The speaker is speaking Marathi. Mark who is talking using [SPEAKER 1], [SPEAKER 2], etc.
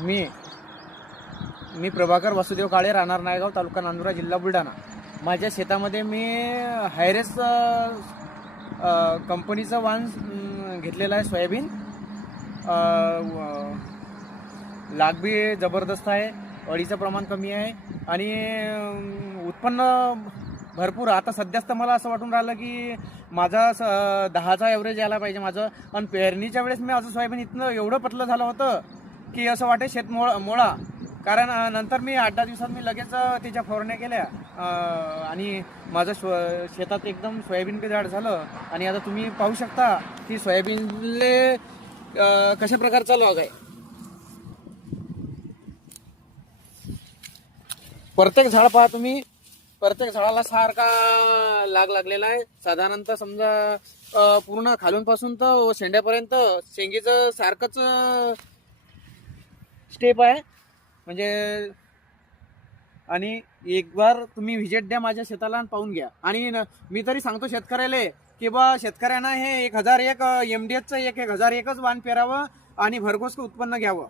[SPEAKER 1] मी मी प्रभाकर वासुदेव काळे राहणार नायगाव तालुका नांदुरा जिल्हा बुलढाणा. माझ्या शेतामध्ये मी हायरेस कंपनीचं वाण घेतलेलं आहे सोयाबीन. लागबी जबरदस्त आहे अळीचं प्रमाण कमी आहे आणि उत्पन्न भरपूर. आता सध्याच तर मला असं वाटून राहिलं की माझा स- दहाचा ॲव्हरेज यायला पाहिजे माझं. आणि पेरणीच्या वेळेस मी माझं सोयाबीन इथनं एवढं पतलं झालं होतं की असं वाटे शेत मोळ मोळा. कारण नंतर मी आठ दहा दिवसात मी लगेच त्याच्या फवारण्या केल्या. आणि माझं स्व शेतात एकदम सोयाबीन बी झाड झालं. आणि आता तुम्ही पाहू शकता की सोयाबीनले कशा प्रकारचा लॉग आहे. प्रत्येक झाड पहा तुम्ही. प्रत्येक झाडाला सारखा लाग लागलेला आहे. साधारणतः समजा पूर्ण खालून पासून तर शेंड्यापर्यंत शेंगीचं सारखंच स्टेप आहे. म्हणजे आणि एक बार तुम्ही व्हिजिट द्या माझ्या शेताला आणि पाहून घ्या. आणि मी तरी सांगतो शेतकऱ्याला की बा शेतकऱ्यांना हे एक हजार एक एम डी एचचं एक एक हजार एकच वाण पेरावं आणि भरघोस उत्पन्न घ्यावं.